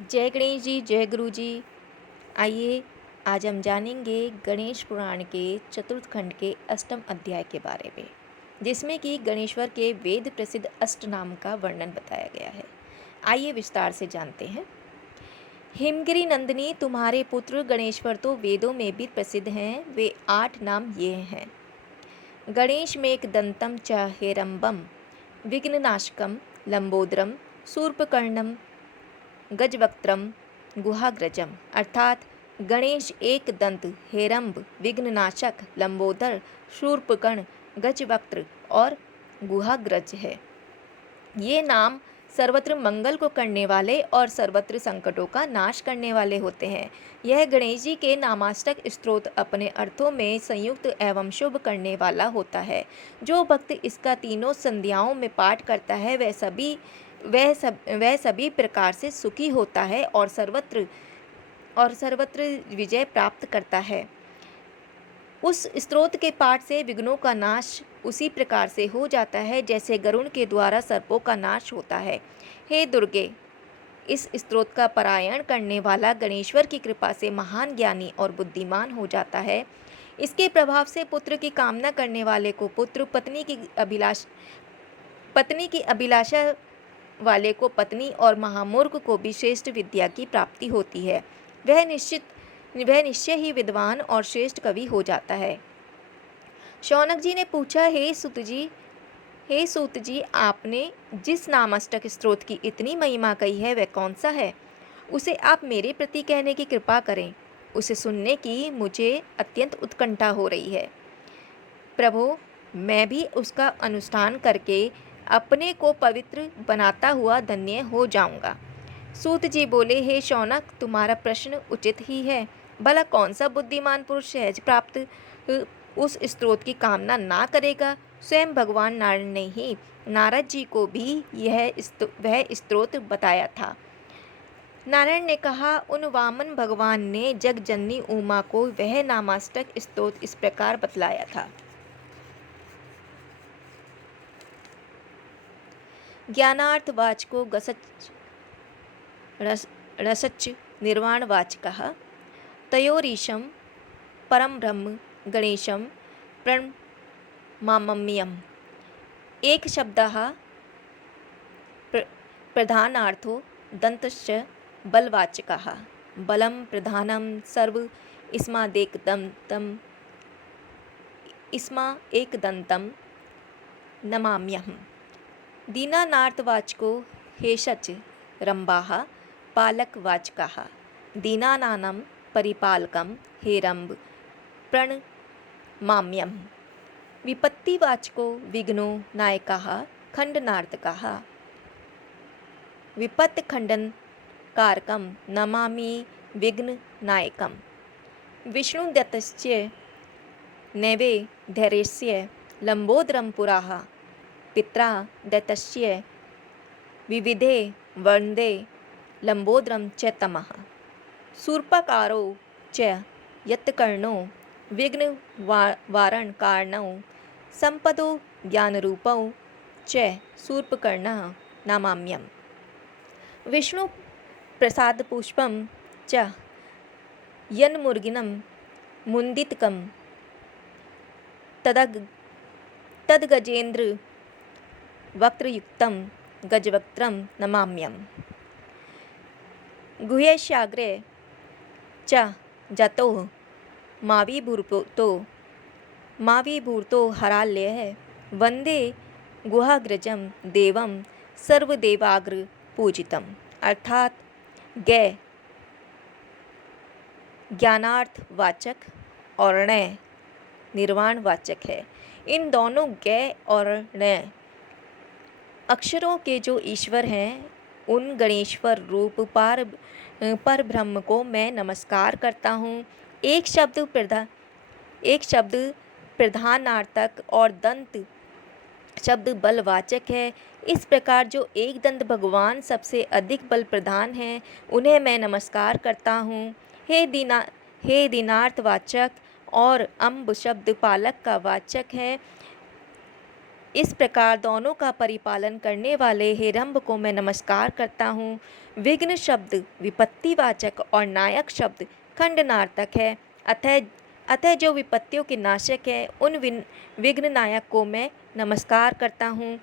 जय गणेश जी, जय गुरु जी। आइए आज हम जानेंगे गणेश पुराण के चतुर्थ खंड के अष्टम अध्याय के बारे में, जिसमें कि गणेश्वर के वेद प्रसिद्ध अष्ट नाम का वर्णन बताया गया है। आइए विस्तार से जानते हैं। हिमगिरी नंदिनी, तुम्हारे पुत्र गणेश्वर तो वेदों में भी प्रसिद्ध हैं। वे 8 नाम ये हैं: गणेश मेक दंतम च हेरंबम, विघ्ननाशकम, लंबोदरम, शूर्पकर्णम, गजवक्त्रम, गुहाग्रजम। अर्थात गणेश एक दंत, हेरंब, विघ्ननाशक, लंबोदर, शूर्पकर्ण, गजवक्त्र और गुहाग्रज है। ये नाम सर्वत्र मंगल को करने वाले और सर्वत्र संकटों का नाश करने वाले होते हैं। यह गणेश जी के नामाष्टक स्तोत्र अपने अर्थों में संयुक्त एवं शुभ करने वाला होता है। जो भक्त इसका तीनों संध्याओं में पाठ करता है वह सभी प्रकार से सुखी होता है और सर्वत्र विजय प्राप्त करता है। उस स्तोत्र के पाठ से विघ्नों का नाश उसी प्रकार से हो जाता है जैसे गरुड़ के द्वारा सर्पों का नाश होता है। हे दुर्गे, इस स्तोत्र का पारायण करने वाला गणेश्वर की कृपा से महान ज्ञानी और बुद्धिमान हो जाता है। इसके प्रभाव से पुत्र की कामना करने वाले को पुत्र, पत्नी की अभिलाषा वाले को पत्नी और महामूर्ख को भी श्रेष्ठ विद्या की प्राप्ति होती है। वह निश्चय ही विद्वान और श्रेष्ठ कवि हो जाता है। शौनक जी ने पूछा, हे सूत जी, आपने जिस नामाष्टक स्तोत्र की इतनी महिमा कही है वह कौन सा है? उसे आप मेरे प्रति कहने की कृपा करें। उसे सुनने की मुझे अत्यंत उत्कंठा हो रही है। प्रभु, मैं भी उसका अनुष्ठान करके अपने को पवित्र बनाता हुआ धन्य हो जाऊंगा। सूत जी बोले, हे शौनक, तुम्हारा प्रश्न उचित ही है। भला कौन सा बुद्धिमान पुरुष सहज प्राप्त उस स्तोत्र की कामना ना करेगा? स्वयं भगवान नारायण ने ही नारद जी को भी वह स्तोत्र बताया था। नारायण ने कहा, उन वामन भगवान ने जगजननी उमा को वह नामाष्टक स्तोत्र इस प्रकार बतलाया था। ज्ञानार्थवाचको रसच निर्वाणवाचकः तयोरीशं परम ब्रह्म गणेशं प्रणमाम्यहम्। एक शब्दः प्रधानार्थो दन्तश्च बलवाचकः। बलं प्रधानं सर्व इस्मा एकदन्तं नमाम्यहम्। दीनानार्थवाचको हेषच रम्भाः पालकवाचकः। दीनानां परिपालकं हेरम्ब प्रणमाम्यहम्। विपत्तिवाचको विघ्नो नायकः खण्डनार्थकः। विपत्तिखण्डनकारकं नमामि विघ्ननायकम्। विष्णुदत्तस्य नैवेद्यस्य लम्बोदरं पुराः पित्रा दत्तस्य विविधे वन्दे लम्बोदरं च तमः। शूर्पकारो च यत्कर्णो विघ्नवारणकारणौ सम्पदो ज्ञानरूपौ च शूर्पकर्णः नमाम्यहम्। विष्णु प्रसादपुष्पं च यन्मुर्गिनं मुन्दितकं तद्गजेन्द्र वक्त्रयुक्तं गजवक्त्रं नमाम्यहम्। गुह्यश्याग्रे च जातो माविभूतो हराल्यः वन्दे गुहाग्रजं देवं सर्वदेवाग्र पूजितम्। अर्थात ज्ञानार्थवाचक और णय निर्वाणवाचक है। इन दोनों गै और णय अक्षरों के जो ईश्वर हैं, उन गणेश्वर रूप पर ब्रह्म को मैं नमस्कार करता हूँ। एक शब्द प्रधानार्थक और दंत शब्द बलवाचक है। इस प्रकार जो एक दंत भगवान सबसे अधिक बल प्रधान हैं, उन्हें मैं नमस्कार करता हूँ। हे दीनार्थवाचक और अम्ब शब्द पालक का वाचक है। इस प्रकार दोनों का परिपालन करने वाले हेरंब को मैं नमस्कार करता हूँ। विघ्न शब्द विपत्तिवाचक और नायक शब्द खंडनार्थक है। अतः अतः जो विपत्तियों के नाशक है, उन विघ्न नायक को मैं नमस्कार करता हूँ।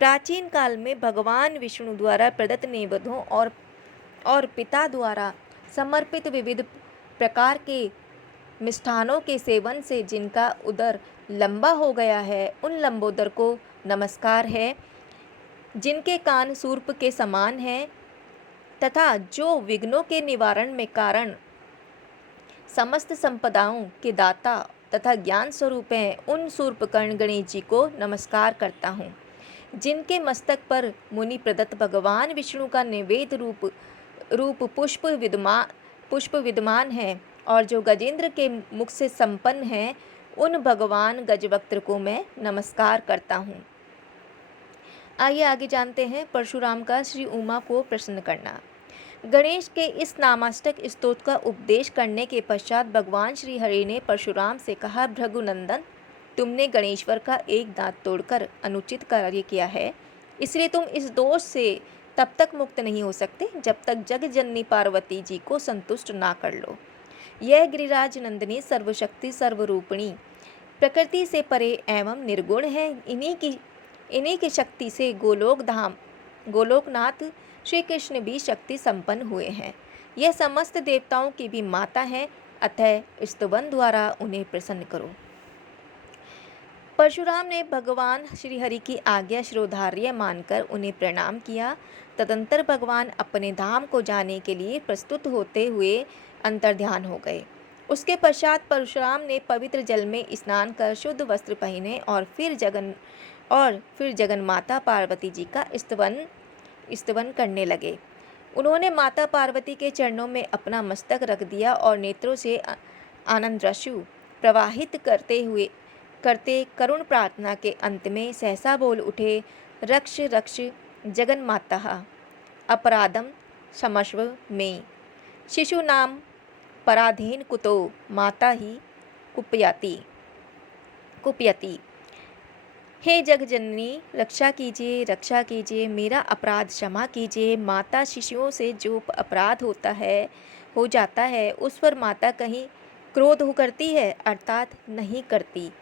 प्राचीन काल में भगवान विष्णु द्वारा प्रदत्त नैवेद्यों और पिता द्वारा समर्पित विविध प्रकार के मिष्ठानों के सेवन से जिनका उदर लंबा हो गया है, उन लंबोदर को नमस्कार है। जिनके कान सूर्प के समान हैं तथा जो विघ्नों के निवारण में कारण समस्त संपदाओं के दाता तथा ज्ञान स्वरूप हैं, उन सूर्पकर्ण गणेश जी को नमस्कार करता हूँ। जिनके मस्तक पर मुनि प्रदत्त भगवान विष्णु का निवेद रूप पुष्प विद्यमान है और जो गजेंद्र के मुख से संपन्न है, उन भगवान गजवक्त्र को मैं नमस्कार करता हूँ। आइए आगे जानते हैं परशुराम का श्री उमा को प्रसन्न करना। गणेश के इस नामाष्टक स्तोत्र का उपदेश करने के पश्चात भगवान श्री हरि ने परशुराम से कहा, भृगुनंदन, तुमने गणेश्वर का एक दांत तोड़कर अनुचित कार्य किया है, इसलिए तुम इस दोष से तब तक मुक्त नहीं हो सकते जब तक जगजननी पार्वती जी को संतुष्ट ना कर लो। यह गिरिराज नंदिनी सर्वशक्ति सर्वरूपिणी प्रकृति से परे एवं निर्गुण है। इन्हीं की शक्ति से गोलोकनाथ श्री कृष्ण भी शक्ति संपन्न हुए हैं। यह समस्त देवताओं की भी माता है, अतः स्तवन द्वारा उन्हें प्रसन्न करो। परशुराम ने भगवान श्रीहरि की आज्ञा शिरोधार्य मानकर उन्हें प्रणाम किया। तदंतर भगवान अपने धाम को जाने के लिए प्रस्तुत होते हुए अंतर्ध्यान हो गए। उसके पश्चात परशुराम ने पवित्र जल में स्नान कर शुद्ध वस्त्र पहने और फिर जगन माता पार्वती जी का स्तवन करने लगे। उन्होंने माता पार्वती के चरणों में अपना मस्तक रख दिया और नेत्रों से आनंदाश्रु प्रवाहित करते करुण प्रार्थना के अंत में सहसा बोल उठे, रक्ष रक्ष जगन माता अपराधम क्षमस्व मे, शिशु नाम पराधीन कुतो माता ही कुपयति। हे जगजननी, रक्षा कीजिए, मेरा अपराध क्षमा कीजिए। माता शिशुओं से जो अपराध हो जाता है उस पर माता कहीं क्रोध हो करती है, अर्थात नहीं करती।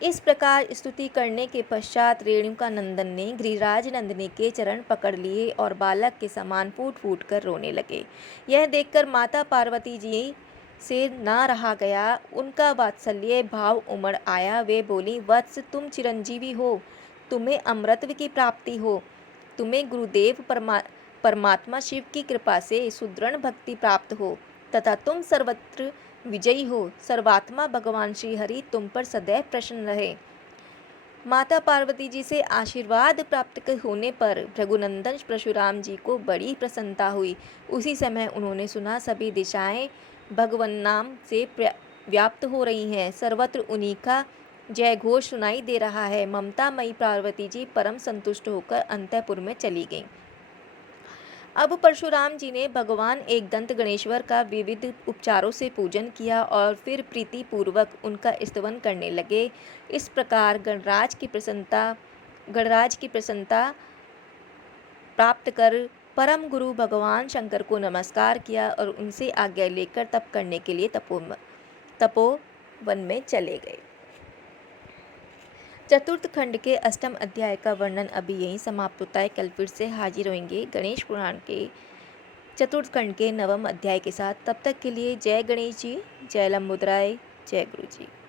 इस प्रकार स्तुति करने के पश्चात रेणुका नंदन ने गिरिराज नंदिनी के चरण पकड़ लिए और बालक के समान फूट फूट कर रोने लगे। यह देखकर माता पार्वती जी से ना रहा गया, उनका वात्सल्य भाव उमड़ आया। वे बोली, वत्स, तुम चिरंजीवी हो, तुम्हें अमृतत्व की प्राप्ति हो, तुम्हें गुरुदेव परमात्मा शिव की कृपा से सुदृढ़ भक्ति प्राप्त हो तथा तुम सर्वत्र विजयी हो। सर्वात्मा भगवान श्री हरि तुम पर सदैव प्रसन्न रहे। माता पार्वती जी से आशीर्वाद प्राप्त होने पर भृगुनंदन परशुराम जी को बड़ी प्रसन्नता हुई। उसी समय उन्होंने सुना, सभी दिशाएं भगवन नाम से व्याप्त हो रही हैं, सर्वत्र उन्हीं का जय घोष सुनाई दे रहा है। ममतामयी पार्वती जी परम संतुष्ट होकर अंतःपुर में चली गईं। अब परशुराम जी ने भगवान एक दंत गणेश्वर का विविध उपचारों से पूजन किया और फिर प्रीति पूर्वक उनका स्तवन करने लगे। इस प्रकार गणराज की प्रसन्नता प्राप्त कर परम गुरु भगवान शंकर को नमस्कार किया और उनसे आज्ञा लेकर तप करने के लिए तपोवन में चले गए। चतुर्थ खंड के अष्टम अध्याय का वर्णन अभी यहीं समाप्त होता है। कल फिर से हाजिर होंगे गणेश पुराण के चतुर्थ खंड के नवम अध्याय के साथ। तब तक के लिए जय गणेश जी, जय लंबोदराय, जय गुरु जी।